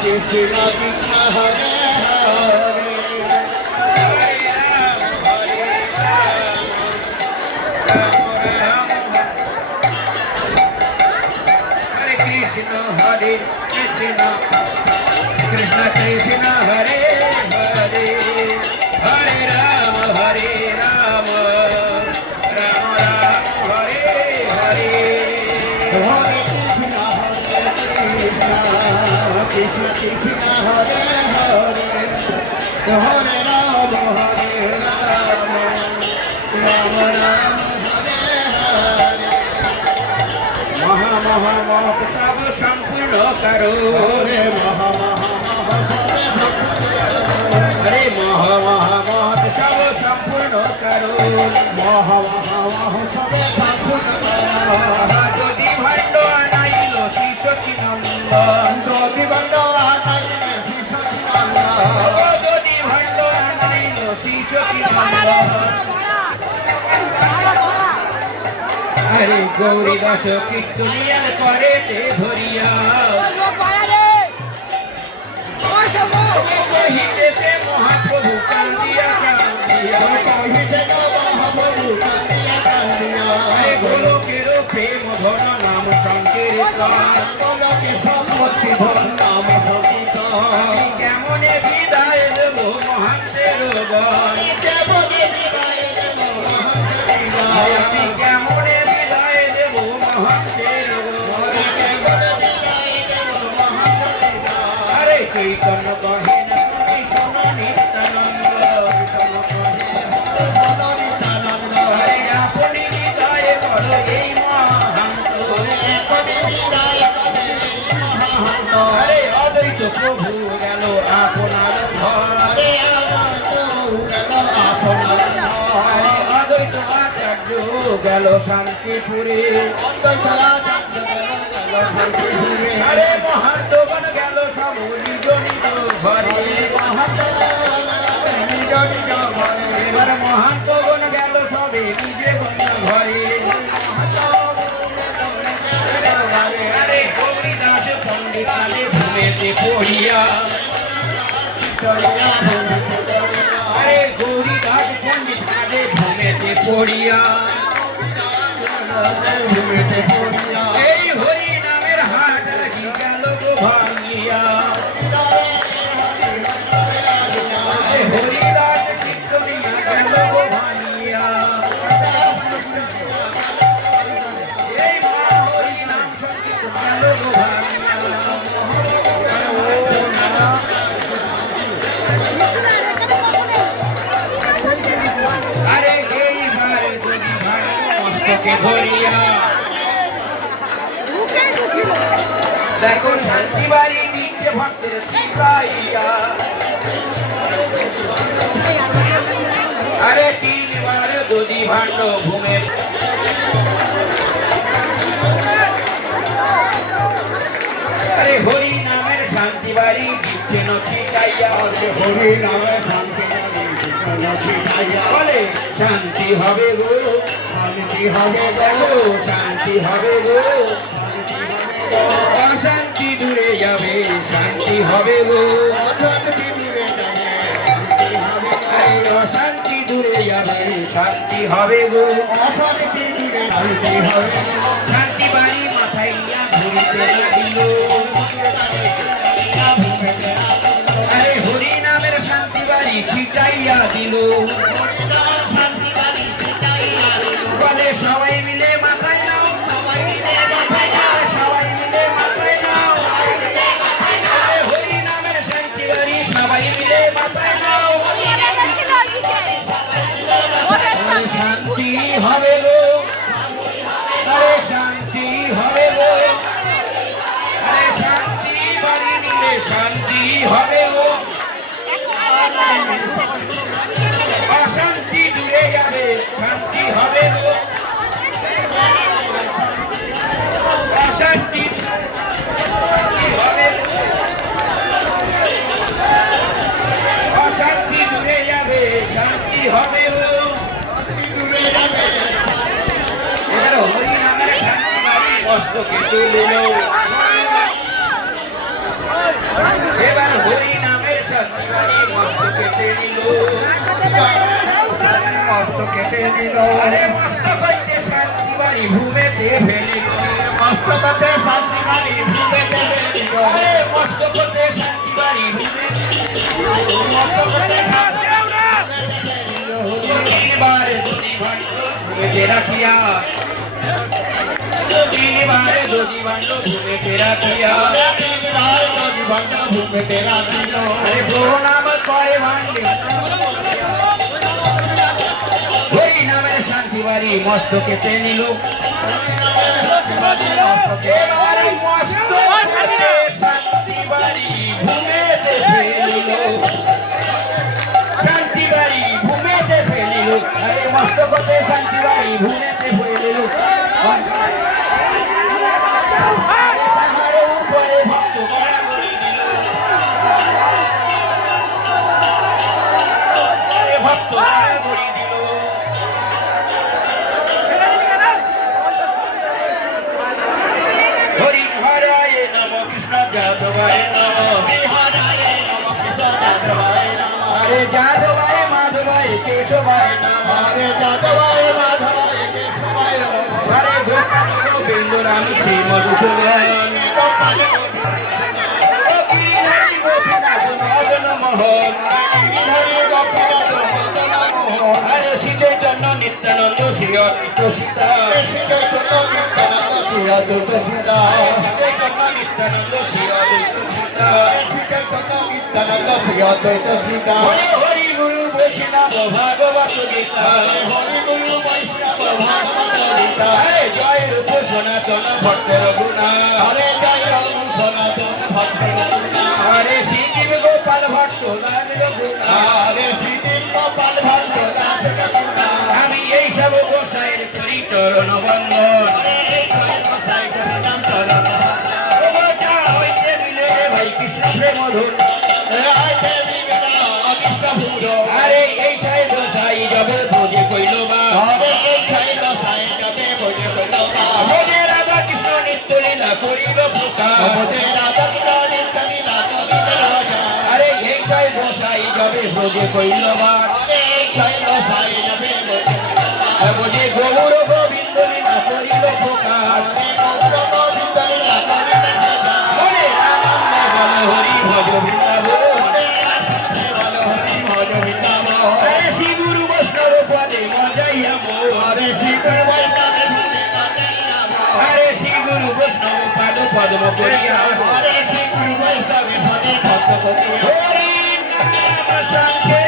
কৃষ্ণ কৃষ্ণ হরে হরে কৃষ্ণ হরে কৃষ্ণ কৃষ্ণ কৃষ্ণ হরে হরে হরে রাম রাম রাম হরে হরে হরে কৃষ্ণ কৃষ্ণ হরে হরে হরে রাম রাম রাম হরে হরে মহা মহা মহ সব সম্পূর্ণ করো রে মহা হরে মহা মহা মহ সব সম্পূর্ণ করো মহা মহা মহ সব সম্পূর্ণ করো যদি ভাণ্ড আনাইল শ্রী সচিনন্দন যদি ভাণ্ড আনাইল শ্রী সচিনন্দন যদি ভাণ্ড আনাইল শ্রী সচিনন্দন হরে গৌরী দাস কীর্তনিয়ার করে ধরিয়া কহিতেছে মহাপ্রভু কান্দিয়া কান্দিয়া হরে গোলকের প্রেম ঘন নাম সংকীর্তন গোলকে সম্পত্তি ধন নাম সংকীর্তন কেমনে বিদায় দেব মহান্তের গণ কেমনে বিদায় দেব মহান্তের গণ আমি কেমনে বিদায় দেব মহান্তের গণ কেমনে বিদায় দেব মহান্তের গণ হরে চৈতন্য কহে না তুমি শোনো নিত্যানন্দ হরে আপনি বিদায় করো এই মহান্ত হরে অদ্বৈত প্রভু গেল আপনার ঘরে আপনার অদ্বৈত আচার্য গেল শান্তিপুরে হরে মহান্তগণ গেল সব নিজ নিজ ঘরে নিজ নিজ ঘরে এবার মহান্তগণ গেল সবে নিজে ঘরে হরে গৌরীদাস পণ্ডিতালে ভূমেতে পড়িয়া হরে গৌরীদাস পণ্ডিতালে ভূমেতে পড়িয়া এই হরি নামের হাট লাগি গেল গো ভাঙিয়া হরিদাস কীর্তনিয়া গেল গো ভাঙিয়া এই মা হরি নাম সংকীর্তন গেল গো ভাঙিয়া আরে এইবার যদি ভাড়া মস্তকে ধরিয়া দেখো শান্তি বাড়ি নিচে ভক্তের শিখাইয়া আরে তিনবার যদি ভাণ্ড ঘুমে আরে হরি নামের শান্তি বাড়ি দিচ্ছে নথি চাইয়া হরি নামের শান্তি বলে শান্তি হবে গো শান্তি হবে গো শান্তি হবে গো অশান্তি দূরে যাবে শান্তি হবে গো অশান্তি দূরে যাবে অশান্তি দূরে যাবে শান্তি হবে গো অশান্তি দূরে শান্তি হবে শান্তি বাড়ি মাথায় ঘুরতে দিল আরে হরি নামের শান্তি বাড়ি ছিটাইয়া দিল বলে সবাই মিলে মাথায় নাও সবাই মিলে মাথায় নাও সবাই মিলে মাথায় নাও হরি নামের শান্তি বাড়ি সবাই মিলে মাথায় নাও শান্তি হবে গো আরে শান্তি হবে গো আরে শান্তি বাড়ি নিলে শান্তি হবে গো অশান্তি দূরে যাবে শান্তি হবে গো অশান্তি হবে অশান্তি দূরে যাবে শান্তি হবে গো এবার হরি নামের শান্তি বাড়ি মস্তকে তুলিল ফেলিল আরে মস্তকতে শান্তি বাড়ি ভূমেতে ফেলিল মস্তকতে শান্তি বাড়ি ভূমেতে ফেলিল আরে মস্তকতে শান্তি বাড়ি ভূমেতে মস্তকতে বারে দুটি ভাণ্ড ভূমেতে রাখিয়া বারে দুটি ভাণ্ড ভূমেতে রাখিয়া দুটি ভাণ্ড ভূমেতে রাখিল আরে প্রণাম করে ভাণ্ডে হরি নামের শান্তি বাড়ি মস্তকেতে নিল এবারে মস্তকে শান্তি বাড়ি ভূমেতে ফেলিল শান্তি বাড়ি ভূমেতে ফেলিল আরে মস্তকতে শান্তি বাড়ি ভূমেতে ফেলিল তাহার উপরে ভক্ত ভক্ত বলি দিল হরি হরায় নম কৃষ্ণ যাদবায় নম হরায় নম কৃষ্ণ যাদবায় নম হরে যাদবায় মাধবায় কেশবায় নম হরে যাদবায় মাধবায় কেশবায় নম হরে গোপাল গোবিন্দ রাম শ্রী মধুসূদন গোপাল গিরিধারী গোপীনাথ নদন মোহন গিরিধারী গোপীনাথ নদন মোহন হরে শ্রীচৈতন্য নিত্যানন্দ শ্রী অদ্বৈত সীতা শ্রীচৈতন্য নিত্যানন্দ শ্রী অদ্বৈত সীতা শ্রীচৈতন্য নিত্যানন্দ শ্রী অদ্বৈত সীতা শ্রীচৈতন্য নিত্যানন্দ শ্রী অদ্বৈত সীতা হরি হরি গুরু বৈষ্ণব ভাগবত গীতা হরি গুরু বৈষ্ণব ভাগবত গীতা হরে জয় রূপ সনাতন ভক্ত রঘুনা হরে জয় রূপ সনাতন ভক্ত রঘুনা হরে শ্রীদেব গোপাল ভট্ট নাম রঘুনা হরে শ্রীদেব গোপাল ভট্ট নাম রঘুনা আমি এই সব গোসাইয়ের করি চরণ বন্দন গোসাই চরণ চরণ হইতে মিলে ভাই কৃষ্ণ প্রেম ধুন আরে এই ছাই গোসাই যাবে ভোজে কইল বা এই ছাই গোসাই যাবে ভোজে কইল বা ভোজে রাধা কৃষ্ণ নিত্য লীলা করিল প্রকাশ ভোজে রাধা কৃষ্ণ নিত্য লীলা করিল আরে এই ছাই গোসাই যাবে ভোজে কইল বা এই ছাই গোসাই যাবে ভোজে গৌর গোবিন্দ লীলা করিল প্রকাশ গৌর গোবিন্দ লীলা করিল হরে রাম বল হরি ভজ বৃন্দাবন হরে শ্রী গুরু বৈষ্ণব পদে মজাইয়া হরে শ্রী গুরু বৈষ্ণব হরে শ্রী গুরু বৈষ্ণব পাদ পদ্ম করিয়া হরে শ্রী গুরু বৈষ্ণব পদে ভক্ত করিয়া হরি নাম সংকে